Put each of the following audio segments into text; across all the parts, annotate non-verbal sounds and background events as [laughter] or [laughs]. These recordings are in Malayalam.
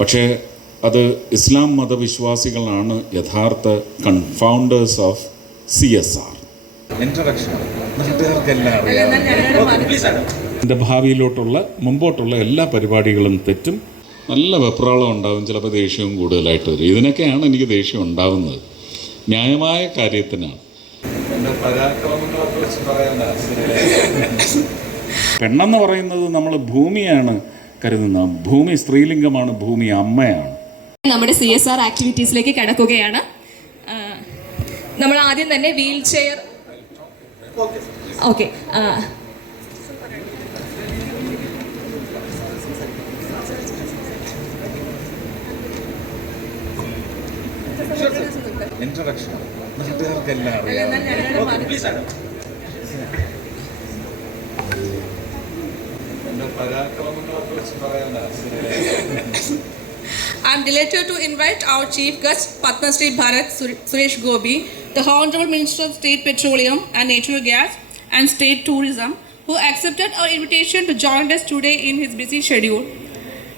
പക്ഷേ അത് ഇസ്ലാം മതവിശ്വാസികളാണ് യഥാർത്ഥ confounders of C S R എന്റെ ഭാവിയിലോട്ടുള്ള മുമ്പോട്ടുള്ള എല്ലാ പരിപാടികളും തെറ്റും. നല്ല വെപ്രാളം ഉണ്ടാവും ചിലപ്പോൾ ദേഷ്യവും കൂടുതലായിട്ട് വരും. ഇതിനൊക്കെയാണ് എനിക്ക് ദേഷ്യം ഉണ്ടാവുന്നത്. ന്യായമായ കാര്യത്തിനാണ്. പെണ്ണെന്ന് പറയുന്നത് നമ്മൾ ഭൂമിയാണ്. കരുതുന്നത് ഭൂമി സ്ത്രീലിംഗമാണ് ഭൂമി അമ്മയാണ്. നമ്മുടെ സി എസ് ആർ ആക്ടിവിറ്റീസിലേക്ക് കടക്കുകയാണ്. നമ്മൾ ആദ്യം തന്നെ വീൽ ചെയർ ഓക്കെ ഇൻട്രൊഡക്ഷൻ നാട്ടുകാർക്കെല്ലാം അറിയാം. എന്റെ [laughs] I am delighted to invite our chief guest, Patna State Bharat Suresh Gobi, the Honorable Minister of State Petroleum and Natural Gas and State Tourism, who accepted our invitation to join us today in his busy schedule.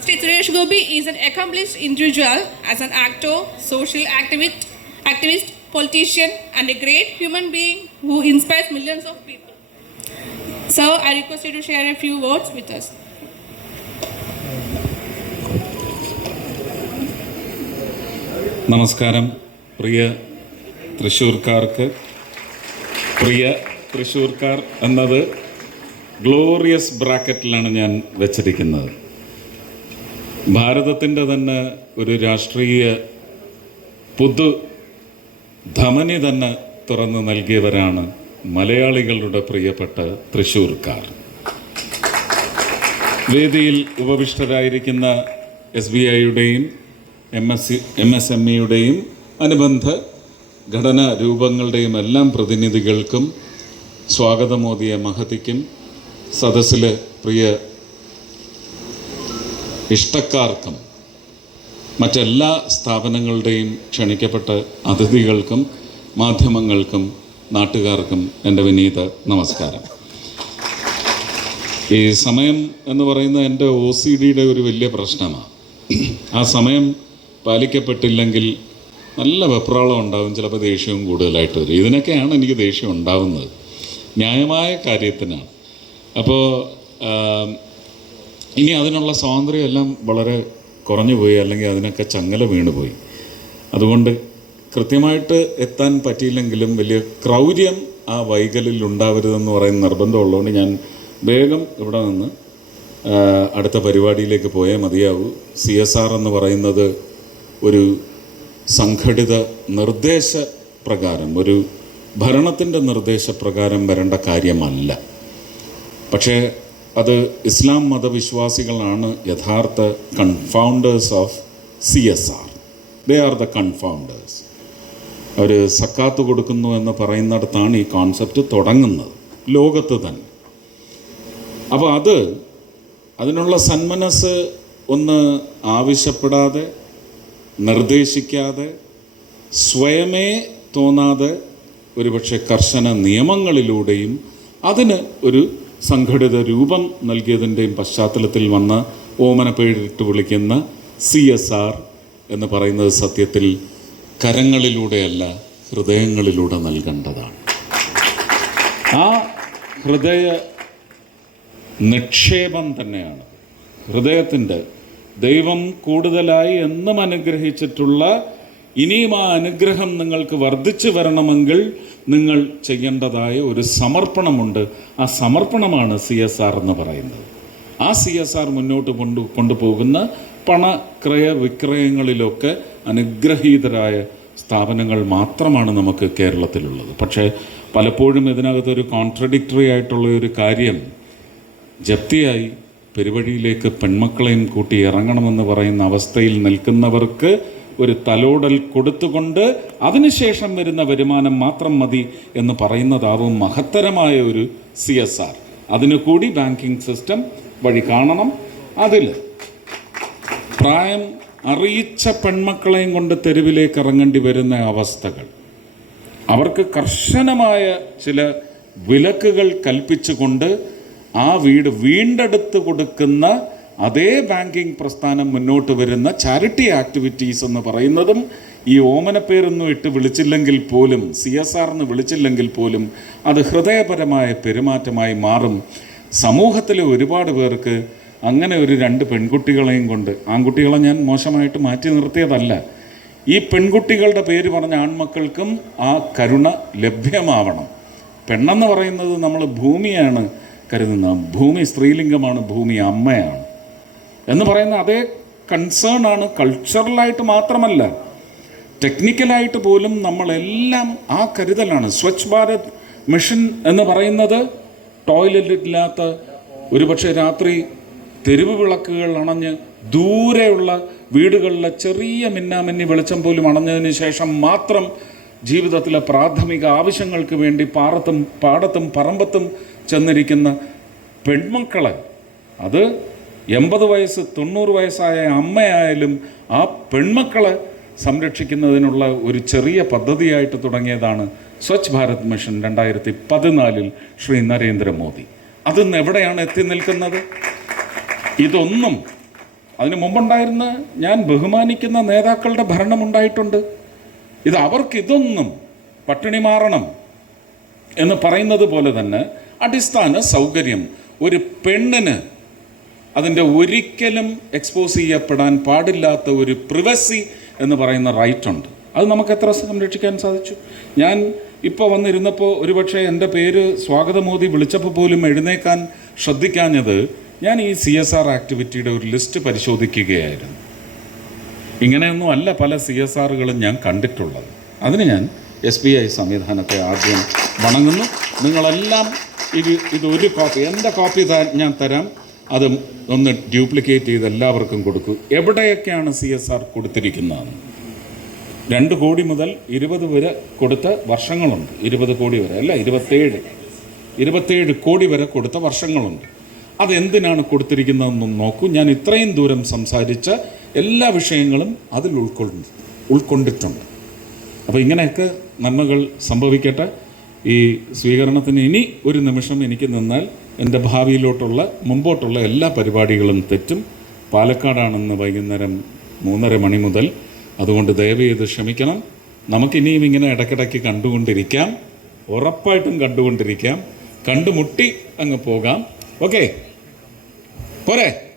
State Suresh Gobi is an accomplished individual as an actor, social activist, activist, politician, and a great human being who inspires millions of people. So I request you to share a few words with us. നമസ്കാരം. പ്രിയ തൃശ്ശൂർക്കാർക്ക്. പ്രിയ തൃശ്ശൂർക്കാർ എന്നത് ഗ്ലോറിയസ് ബ്രാക്കറ്റിലാണ് ഞാൻ വെച്ചിരിക്കുന്നത്. ഭാരതത്തിന്റെ തന്നെ ഒരു രാഷ്ട്രീയ പുതു ധമനി തന്നെ തുറന്നു നൽകിയവരാണ് മലയാളികളുടെ പ്രിയപ്പെട്ട തൃശ്ശൂർക്കാർ. വേദിയിൽ ഉപവിഷ്ടരായിരിക്കുന്ന S B ഐയുടെയും M S M S M ഇയുടെയും അനുബന്ധ ഘടനാ രൂപങ്ങളുടെയും എല്ലാം പ്രതിനിധികൾക്കും സ്വാഗതമോദിയ മഹതിക്കും സദസ്സിലെ പ്രിയ ഇഷ്ടക്കാർക്കും മറ്റെല്ലാ സ്ഥാപനങ്ങളുടെയും ക്ഷണിക്കപ്പെട്ട അതിഥികൾക്കും മാധ്യമങ്ങൾക്കും നാട്ടുകാർക്കും എന്റെ വിനീത നമസ്കാരം. ഈ സമയം എന്ന് പറയുന്നത് എന്റെ ഒ സി ഡിയുടെ ഒരു വലിയ പ്രശ്നമാണ്. ആ സമയം പാലിക്കപ്പെട്ടില്ലെങ്കിൽ നല്ല വെപ്രാളം ഉണ്ടാവും ചിലപ്പോൾ ദേഷ്യവും കൂടുതലായിട്ട് വരും. ഇതിനൊക്കെയാണ് എനിക്ക് ദേഷ്യം ഉണ്ടാവുന്നത്. ന്യായമായ കാര്യത്തിനാണ്. അപ്പോൾ ഇനി അതിനുള്ള സ്വാതന്ത്ര്യം എല്ലാം വളരെ കുറഞ്ഞു പോയി അല്ലെങ്കിൽ അതിനൊക്കെ ചങ്ങല വീണുപോയി അതുകൊണ്ട് കൃത്യമായിട്ട് എത്താൻ പറ്റിയില്ലെങ്കിലും വലിയ ക്രൗര്യം ആ വൈകലിൽ ഉണ്ടാവരുതെന്ന് പറയുന്ന നിർബന്ധമുള്ളതുകൊണ്ട് ഞാൻ വേഗം ഇവിടെ നിന്ന് അടുത്ത പരിപാടിയിലേക്ക് പോയേ മതിയാവൂ. സി എസ് ആർ എന്ന് പറയുന്നത് ഒരു സംഘടിത നിർദ്ദേശ പ്രകാരം ഒരു ഭരണത്തിന്റെ നിർദ്ദേശപ്രകാരം വരേണ്ട കാര്യമല്ല. പക്ഷേ അത് ഇസ്ലാം മതവിശ്വാസികളാണ് യഥാർത്ഥ confounders of C S R they are the confounders അവർ സക്കാത്ത് കൊടുക്കുന്നു എന്ന് പറയുന്നിടത്താണ് ഈ കോൺസെപ്റ്റ് തുടങ്ങുന്നത് ലോകത്ത് തന്നെ. അപ്പോൾ അത് അതിനുള്ള സന്മനസ് ഒന്ന് ആവശ്യപ്പെടാതെ നിർദ്ദേശിക്കാതെ സ്വയമേ തോന്നാതെ ഒരുപക്ഷെ കർശന നിയമങ്ങളിലൂടെയും അതിന് ഒരു സംഘടിത രൂപം നൽകിയതിന്റെയും പശ്ചാത്തലത്തിൽ വന്ന ഓമന പേരിട്ട് വിളിക്കുന്ന സി എസ് ആർ എന്ന് പറയുന്നത് സത്യത്തിൽ കരങ്ങളിലൂടെയല്ല ഹൃദയങ്ങളിലൂടെ നൽകേണ്ടതാണ്. ആ ഹൃദയ നിക്ഷേപം തന്നെയാണ്. ഹൃദയത്തിന്റെ ദൈവം കൂടുതലായി എന്നും അനുഗ്രഹിച്ചിട്ടുള്ള ഇനിയും ആ അനുഗ്രഹം നിങ്ങൾക്ക് വർദ്ധിച്ചു വരണമെങ്കിൽ നിങ്ങൾ ചെയ്യേണ്ടതായ ഒരു സമർപ്പണമുണ്ട്. ആ സമർപ്പണമാണ് സി എസ് ആർ എന്ന് പറയുന്നത്. ആ സി എസ് ആർ മുന്നോട്ട് കൊണ്ടു കൊണ്ടുപോകുന്ന പണക്രയ വിക്രയങ്ങളിലൊക്കെ അനുഗ്രഹീതരായ സ്ഥാപനങ്ങൾ മാത്രമാണ് നമുക്ക് കേരളത്തിലുള്ളത്. പക്ഷേ പലപ്പോഴും ഇതിനകത്തൊരു കോൺട്രഡിക്ടറി ആയിട്ടുള്ള ഒരു കാര്യം ജപ്തിയായി പെരുവഴിയിലേക്ക് പെൺമക്കളെയും കൂട്ടി ഇറങ്ങണമെന്ന് പറയുന്ന അവസ്ഥയിൽ നിൽക്കുന്നവർക്ക് ഒരു തലോടൽ കൊടുത്തുകൊണ്ട് അതിനുശേഷം വരുന്ന വരുമാനം മാത്രം മതി എന്ന് പറയുന്നതാവും മഹത്തരമായ ഒരു സി എസ് ആർ. അതിനു കൂടി ബാങ്കിങ് സിസ്റ്റം വഴി കാണണം. അതിൽ പ്രായം അറിയിച്ച പെൺമക്കളെയും കൊണ്ട് തെരുവിലേക്ക് ഇറങ്ങേണ്ടി വരുന്ന അവസ്ഥകൾ. അവർക്ക് കർശനമായ ചില വിലക്കുകൾ കൽപ്പിച്ചുകൊണ്ട് ആ വീട് വീണ്ടെടുത്ത് കൊടുക്കുന്ന അതേ ബാങ്കിങ് പ്രസ്ഥാനം മുന്നോട്ട് വരുന്ന ചാരിറ്റി ആക്ടിവിറ്റീസ് എന്ന് പറയുന്നതും ഈ ഓമനപ്പേരൊന്നും ഇട്ട് വിളിച്ചില്ലെങ്കിൽ പോലും സി എസ് ആർ എന്ന് വിളിച്ചില്ലെങ്കിൽ പോലും അത് ഹൃദയപരമായ പെരുമാറ്റമായി മാറും. സമൂഹത്തിലെ ഒരുപാട് പേർക്ക് അങ്ങനെ ഒരു രണ്ട് പെൺകുട്ടികളെയും കൊണ്ട് ആൺകുട്ടികളെ ഞാൻ മോശമായിട്ട് മാറ്റി നിർത്തിയതല്ല. ഈ പെൺകുട്ടികളുടെ പേര് പറഞ്ഞ ആൺമക്കൾക്കും ആ കരുണ ലഭ്യമാവണം. പെണ്ണെന്ന് പറയുന്നത് നമ്മൾ ഭൂമിയാണ്. കരുതുന്നത് ഭൂമി സ്ത്രീലിംഗമാണ് ഭൂമി അമ്മയാണ്. എന്ന് പറയുന്ന അതേ കൺസേൺ ആണ് കൾച്ചറലായിട്ട് മാത്രമല്ല ടെക്നിക്കലായിട്ട് പോലും നമ്മളെല്ലാം ആ കരുതലാണ്. സ്വച്ഛ് ഭാരത് മിഷൻ എന്ന് പറയുന്നത് ടോയ്ലറ്റ് ഇല്ലാത്ത ഒരുപക്ഷെ രാത്രി തെരുവ് വിളക്കുകൾ അണഞ്ഞ് ദൂരെയുള്ള വീടുകളിലെ ചെറിയ മിന്നാമിന്നി വെളിച്ചം പോലും അണഞ്ഞതിന് ശേഷം മാത്രം ജീവിതത്തിലെ പ്രാഥമിക ആവശ്യങ്ങൾക്ക് വേണ്ടി പാറത്തും പാടത്തും പറമ്പത്തും ചെന്നിരിക്കുന്ന പെൺമക്കളെ. അത് എൺപത് വയസ്സ് തൊണ്ണൂറ് വയസ്സായ അമ്മയായാലും ആ പെൺമക്കളെ സംരക്ഷിക്കുന്നതിനുള്ള ഒരു ചെറിയ പദ്ധതിയായിട്ട് തുടങ്ങിയതാണ് സ്വച്ഛ് ഭാരത് മിഷൻ രണ്ടായിരത്തി പതിനാലിൽ ശ്രീ നരേന്ദ്രമോദി. അതിന്ന് എവിടെയാണ് എത്തി നിൽക്കുന്നത്? ഇതൊന്നും അതിനു മുമ്പുണ്ടായിരുന്ന ഞാൻ ബഹുമാനിക്കുന്ന നേതാക്കളുടെ ഭരണമുണ്ടായിട്ടുണ്ട് ഇത് അവർക്കിതൊന്നും പട്ടിണി മാറണം. എന്ന് പറയുന്നത് പോലെ തന്നെ അടിസ്ഥാന സൗകര്യം. ഒരു പെണ്ണിന് അതിന്റെ ഒരിക്കലും എക്സ്പോസ് ചെയ്യപ്പെടാൻ പാടില്ലാത്ത ഒരു പ്രിവസി എന്ന് പറയുന്ന റൈറ്റുണ്ട് അത് നമുക്ക് എത്ര സംരക്ഷിക്കാൻ സാധിച്ചു? ഞാൻ ഇപ്പോൾ വന്നിരുന്നപ്പോൾ ഒരുപക്ഷെ എന്റെ പേര് സ്വാഗതമോദി വിളിച്ചപ്പോൾ പോലും എഴുന്നേക്കാൻ ശ്രദ്ധിക്കാഞ്ഞത് ഞാൻ ഈ സി എസ് ആർ ആക്ടിവിറ്റിയുടെ ഒരു ലിസ്റ്റ് പരിശോധിക്കുകയായിരുന്നു. ഇങ്ങനെയൊന്നും അല്ല പല സി എസ് ആറുകളും ഞാൻ കണ്ടിട്ടുള്ളത്. അതിന് ഞാൻ എസ് ബി ഐ സംവിധാനത്തെ ആദ്യം വണങ്ങുന്നു. നിങ്ങളെല്ലാം ഇത് ഇതൊരു കോപ്പി എന്റെ കോപ്പി ഞാൻ തരാം. അത് ഒന്ന് ഡ്യൂപ്ലിക്കേറ്റ് ചെയ്ത് എല്ലാവർക്കും കൊടുക്കൂ. എവിടെയൊക്കെയാണ് സി എസ് ആർ കൊടുത്തിരിക്കുന്നത്? രണ്ട് കോടി മുതൽ ഇരുപത് വരെ കൊടുത്ത വർഷങ്ങളുണ്ട്. ഇരുപത് കോടി വരെ അല്ല ഇരുപത്തേഴ്. ഇരുപത്തേഴ് കോടി വരെ കൊടുത്ത വർഷങ്ങളുണ്ട്. അതെന്തിനാണ് കൊടുത്തിരിക്കുന്നതെന്നും നോക്കൂ. ഞാൻ ഇത്രയും ദൂരം സംസാരിച്ച എല്ലാ വിഷയങ്ങളും അതിൽ ഉൾക്കൊണ്ട് ഉൾക്കൊണ്ടിട്ടുണ്ട്. അപ്പോൾ ഇങ്ങനെയൊക്കെ നന്മകൾ സംഭവിക്കട്ടെ. ഈ സ്വീകരണത്തിന് ഇനി ഒരു നിമിഷം എനിക്ക് നിന്നാൽ എന്റെ ഭാവിയിലോട്ടുള്ള മുമ്പോട്ടുള്ള എല്ലാ പരിപാടികളും തെറ്റും. പാലക്കാടാണെന്ന് വൈകുന്നേരം മൂന്നര മണി മുതൽ. അതുകൊണ്ട് ദയവ് ചെയ്ത് ക്ഷമിക്കണം. നമുക്കിനിയും ഇങ്ങനെ ഇടയ്ക്കിടയ്ക്ക് കണ്ടുകൊണ്ടിരിക്കാം. ഉറപ്പായിട്ടും കണ്ടുകൊണ്ടിരിക്കാം. കണ്ടുമുട്ടി അങ്ങ് പോകാം. ഓക്കെ. പോരെ.